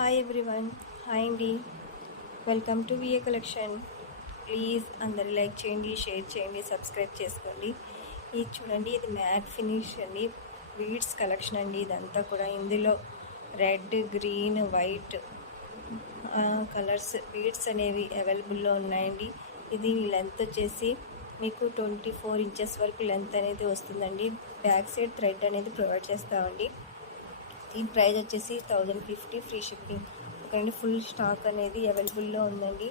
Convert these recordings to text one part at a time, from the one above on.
Hi everyone, hi అండి. Welcome to VA collection. Please అందరు like చేయండి, షేర్ చేయండి, సబ్స్క్రైబ్ చేసుకోండి. ఇది చూడండి, ఇది మ్యాట్ ఫినిష్ అండి, బీడ్స్ కలెక్షన్ అండి. ఇదంతా కూడా ఇందులో red, green, white colours beads అనేవి అవైలబుల్లో ఉన్నాయండి. ఇది లెంత్ వచ్చేసి మీకు 24 ఇంచెస్ వరకు లెంత్ అనేది వస్తుందండి. బ్యాక్ సైడ్ థ్రెడ్ అనేది ప్రొవైడ్ చేస్తామండి. దీని ప్రైస్ వచ్చేసి 1050 ఫ్రీ షిప్పింగ్. ఓకేనండి, ఫుల్ స్టాక్ అనేది అవైలబుల్లో ఉందండి.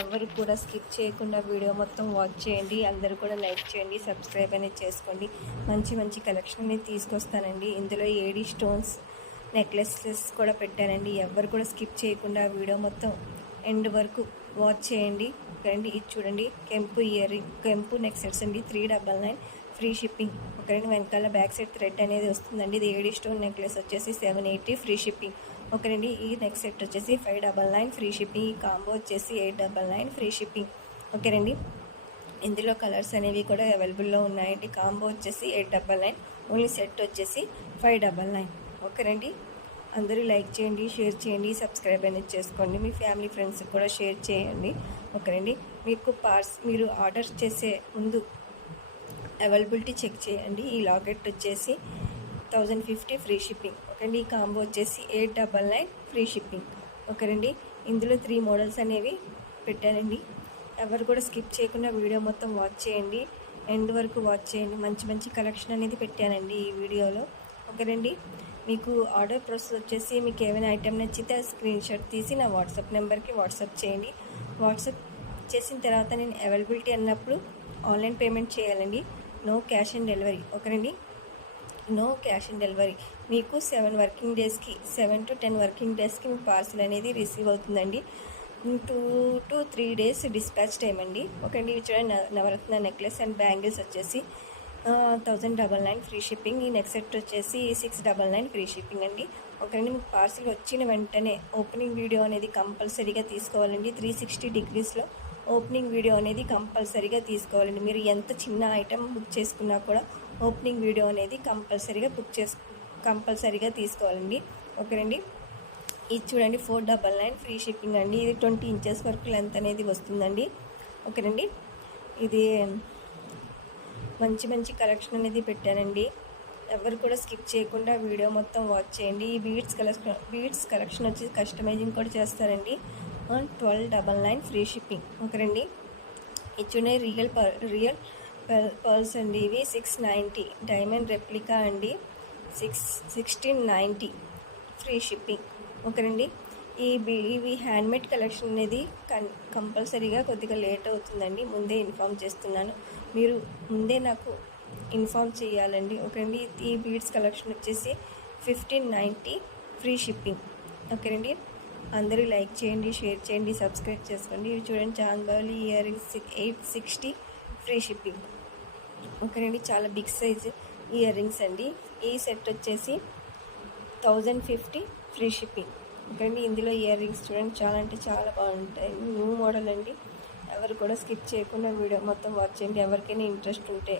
ఎవరు కూడా స్కిప్ చేయకుండా వీడియో మొత్తం వాచ్ చేయండి. అందరూ కూడా లైక్ చేయండి, సబ్స్క్రైబ్ అనేది చేసుకోండి. మంచి మంచి కలెక్షన్ అనేది తీసుకొస్తానండి. ఇందులో ఏడీ స్టోన్స్ నెక్లెసెస్ కూడా పెట్టానండి. ఎవరు కూడా స్కిప్ చేయకుండా వీడియో మొత్తం ఎండ్ వరకు వాచ్ చేయండి. ఓకేనండి, ఇది చూడండి, కెంపు ఇయర్ రింగ్, కెంపు నెక్ సెట్స్ అండి. 399 ఫ్రీ షిప్పింగ్. ఓకేనండి, వెనకాల బ్యాక్ సైడ్ థ్రెడ్ అనేది వస్తుందండి. ఇది ఏడీ స్టోన్ నెక్లెస్ వచ్చేసి 780 ఫ్రీ షిప్పింగ్. ఓకేనండి, ఈ నెక్ సెట్ వచ్చేసి 599 ఫ్రీ షిప్పింగ్. ఈ కాంబో వచ్చేసి 899 ఫ్రీ షిప్పింగ్. ఓకేనండి, ఇందులో కలర్స్ అనేవి కూడా అవైలబుల్లో ఉన్నాయండి. కాంబో వచ్చేసి 899, ఓన్లీ సెట్ వచ్చేసి 599. ఓకేనండి, అందరూ లైక్ చేయండి, షేర్ చేయండి, సబ్స్క్రైబ్ అనేది చేసుకోండి. మీ ఫ్యామిలీ ఫ్రెండ్స్కి కూడా షేర్ చేయండి. ఓకేనండి, మీకు మీరు ఆర్డర్ చేసే ముందు అవైలబిలిటీ చెక్ చేయండి. ఈ లాకెట్ వచ్చేసి 1050 ఫ్రీ షిప్పింగ్. ఓకేండి, ఈ కాంబో వచ్చేసి 899 ఫ్రీ షిప్పింగ్. ఓకేనండి, ఇందులో 3 మోడల్స్ అనేవి పెట్టానండి. ఎవరు కూడా స్కిప్ చేయకుండా వీడియో మొత్తం వాచ్ చేయండి, ఎండ్ వరకు వాచ్ చేయండి. మంచి మంచి కలెక్షన్ అనేది పెట్టానండి ఈ వీడియోలో. ఓకేనండి, మీకు ఆర్డర్ ప్రాసెస్ వచ్చేసి మీకు ఏమైనా ఐటెం నచ్చితే స్క్రీన్ షాట్ తీసి నా వాట్సాప్ నెంబర్కి వాట్సాప్ చేయండి. వాట్సాప్ చేసిన తర్వాత నేను అవైలబిలిటీ అన్నప్పుడు ఆన్లైన్ పేమెంట్ చేయాలండి. No cash on delivery. ఓకేనండి, నో క్యాష్ ఆన్ డెలివరీ. మీకు 7 వర్కింగ్ డేస్కి, 7 to 10 వర్కింగ్ డేస్కి మీ పార్సిల్ అనేది రిసీవ్ అవుతుందండి. 2 to 3 డేస్ డిస్పాచ్ టైం అండి. ఓకేండి, ఇవి చూడండి, నవరత్న నెక్లెస్ అండ్ బ్యాంగిల్స్ వచ్చేసి 1099 ఫ్రీ షిప్పింగ్. ఈ నెక్ సెట్ వచ్చేసి 699 ఫ్రీ షిప్పింగ్ అండి. ఓకేనండి, మీకు పార్సిల్ వచ్చిన వెంటనే ఓపెనింగ్ వీడియో అనేది కంపల్సరీగా తీసుకోవాలండి. 360 డిగ్రీస్లో ఓపెనింగ్ వీడియో అనేది కంపల్సరీగా తీసుకోవాలండి. మీరు ఎంత చిన్న ఐటెం బుక్ చేసుకున్నా కూడా ఓపెనింగ్ వీడియో అనేది కంపల్సరీగా తీసుకోవాలండి. ఓకేనండి, ఇది చూడండి, 499 ఫ్రీ షిప్పింగ్ అండి. ఇది 20 ఇంచెస్ వరకు లెంత్ అనేది వస్తుందండి. ఓకేనండి, ఇది మంచి మంచి కలెక్షన్ అనేది పెట్టానండి. ఎవరు కూడా స్కిప్ చేయకుండా వీడియో మొత్తం వాచ్ చేయండి. ఈ బీడ్స్ కలెక్షన్ వచ్చి కస్టమైజింగ్ కూడా చేస్తారండి. 1299 ఫ్రీ షిప్పింగ్. ఓకేనండి, ఇచ్చునే రియల్ పర్ల్స్ అండి. ఇవి 690 డైమండ్ రెప్లికా అండి. 1690 ఫ్రీ షిప్పింగ్. ఓకేనండి, ఇవి హ్యాండ్మేడ్ కలెక్షన్ అనేది కంపల్సరీగా కొద్దిగా లేట్ అవుతుందండి. ముందే ఇన్ఫామ్ చేస్తున్నాను, మీరు ముందే నాకు ఇన్ఫామ్ చేయాలండి. ఓకేనండి, ఈ బీడ్స్ కలెక్షన్ వచ్చేసి 1590 ఫ్రీ షిప్పింగ్. ఓకేనండి, అందరూ లైక్ చేయండి, షేర్ చేయండి, సబ్స్క్రైబ్ చేసుకోండి. ఇవి చూడండి, chandbali ear rings 860 free shipping. ఓకేనండి, చాలా బిగ్ సైజ్ ఇయర్ రింగ్స్ అండి. ఈ సెట్ వచ్చేసి 1050 ఫ్రీ షిప్పింగ్. ఓకేనండి, ఇందులో ఇయర్ రింగ్స్ చూడండి, చాలా అంటే చాలా బాగుంటాయి. న్యూ మోడల్ అండి. ఎవరు కూడా స్కిప్ చేయకుండా వీడియో మొత్తం వాచ్ చేయండి. ఎవరికైనా ఇంట్రెస్ట్ ఉంటే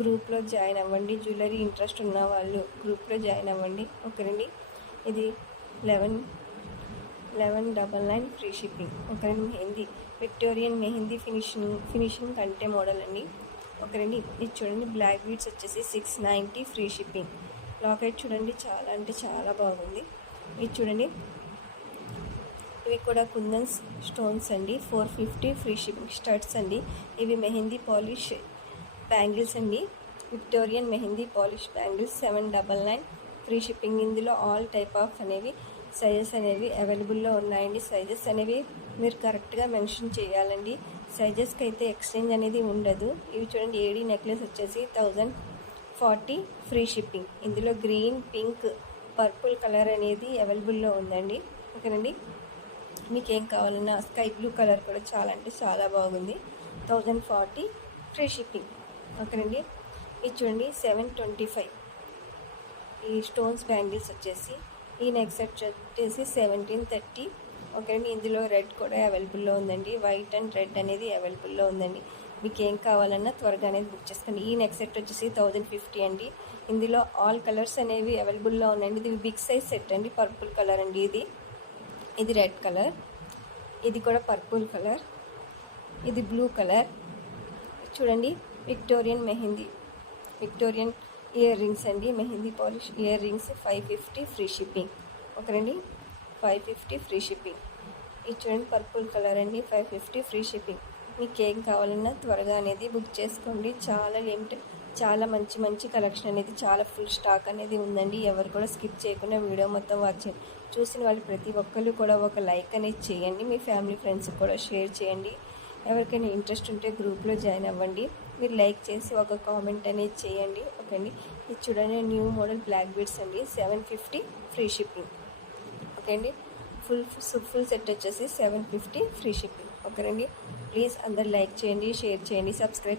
గ్రూప్లో జాయిన్ అవ్వండి. జ్యువెలరీ ఇంట్రెస్ట్ ఉన్న వాళ్ళు గ్రూప్లో జాయిన్ అవ్వండి. ఓకేనండి, ఇది 1199 ఫ్రీ షిప్పింగ్. ఓకేనండి, మెహందీ విక్టోరియన్ మెహందీ ఫినిషింగ్ కంటే మోడల్ అండి. ఓకేనండి, ఇది చూడండి, బ్లాక్ బీడ్స్ వచ్చేసి 690 ఫ్రీ షిప్పింగ్. లాకెట్ చూడండి, చాలా అంటే చాలా బాగుంది. ఇది చూడండి, ఇవి కూడా కుందన్ స్టోన్స్ అండి. 450 ఫ్రీ షిప్పింగ్. స్టడ్స్ అండి, ఇవి మెహందీ పాలిష్ బ్యాంగిల్స్ అండి. Victorian mehndi polish bangles 799 free shipping. ఇందులో ఆల్ టైప్ ఆఫ్ సైజెస్ అనేవి అవైలబుల్లో ఉన్నాయండి. సైజెస్ అనేవి మీరు కరెక్ట్గా మెన్షన్ చేయాలండి. సైజెస్కి అయితే ఎక్స్చేంజ్ అనేది ఉండదు. ఇవి చూడండి, ఏడీ నెక్లెస్ వచ్చేసి 1040 ఫ్రీ షిప్పింగ్. ఇందులో గ్రీన్, పింక్, పర్పుల్ కలర్ అనేది అవైలబుల్లో ఉందండి. ఓకేనండి, మీకు ఏం కావాలన్నా స్కై బ్లూ కలర్ కూడా చాలా అంటే చాలా బాగుంది. 1040 ఫ్రీ షిప్పింగ్. ఓకేనండి, ఇది చూడండి, 725 ఈ స్టోన్స్ బ్యాంగిల్స్ వచ్చేసి. ఈ నెక్ సెట్ వచ్చేసి 1730. ఓకేనండి, ఇందులో రెడ్ కూడా అవైలబుల్లో ఉందండి. వైట్ అండ్ రెడ్ అనేది అవైలబుల్లో ఉందండి. మీకు ఏం కావాలన్నా త్వరగా అనేది బుక్ చేసుకోండి. ఈ నెక్ సెట్ వచ్చేసి 1050 అండి. ఇందులో ఆల్ కలర్స్ అనేవి అవైలబుల్లో ఉన్నాయండి. ఇది బిగ్ సైజ్ సెట్ అండి, పర్పుల్ కలర్ అండి. ఇది ఇది రెడ్ కలర్, ఇది కూడా పర్పుల్ కలర్, ఇది బ్లూ కలర్. చూడండి విక్టోరియన్ ఇయర్ రింగ్స్ అండి, mehndi polish ear rings 550 free shipping. ఓకేనండి, 550 ఫ్రీ షిప్పింగ్. ఇది చూడండి పర్పుల్ కలర్ అండి, 550 ఫ్రీ షిప్పింగ్. మీకు ఏం కావాలన్నా త్వరగా అనేది బుక్ చేసుకోండి. చాలా మంచి కలెక్షన్ అనేది, చాలా ఫుల్ స్టాక్ అనేది ఉందండి. ఎవరు కూడా స్కిప్ చేయకుండా వీడియో మొత్తం వాచ్ చేయండి. చూసిన వాళ్ళు ప్రతి ఒక్కళ్ళు కూడా ఒక లైక్ అనేది చేయండి. మీ ఫ్యామిలీ ఫ్రెండ్స్కి కూడా షేర్ చేయండి. ఎవరికైనా ఇంట్రెస్ట్ ఉంటే గ్రూప్లో జాయిన్ అవ్వండి. మీరు లైక్ చేసి ఒక కామెంట్ అనేది చేయండి. ఓకే అండి, ఇది చూడండి న్యూ మోడల్ బ్లాక్ బీడ్స్ అండి, 750 ఫ్రీ షిప్పింగ్. ఓకే అండి, ఫుల్ సెట్ వచ్చేసి 750 ఫ్రీ షిప్పింగ్. ఓకేనండి, ప్లీజ్ అందరు లైక్ చేయండి, షేర్ చేయండి, సబ్స్క్రైబ్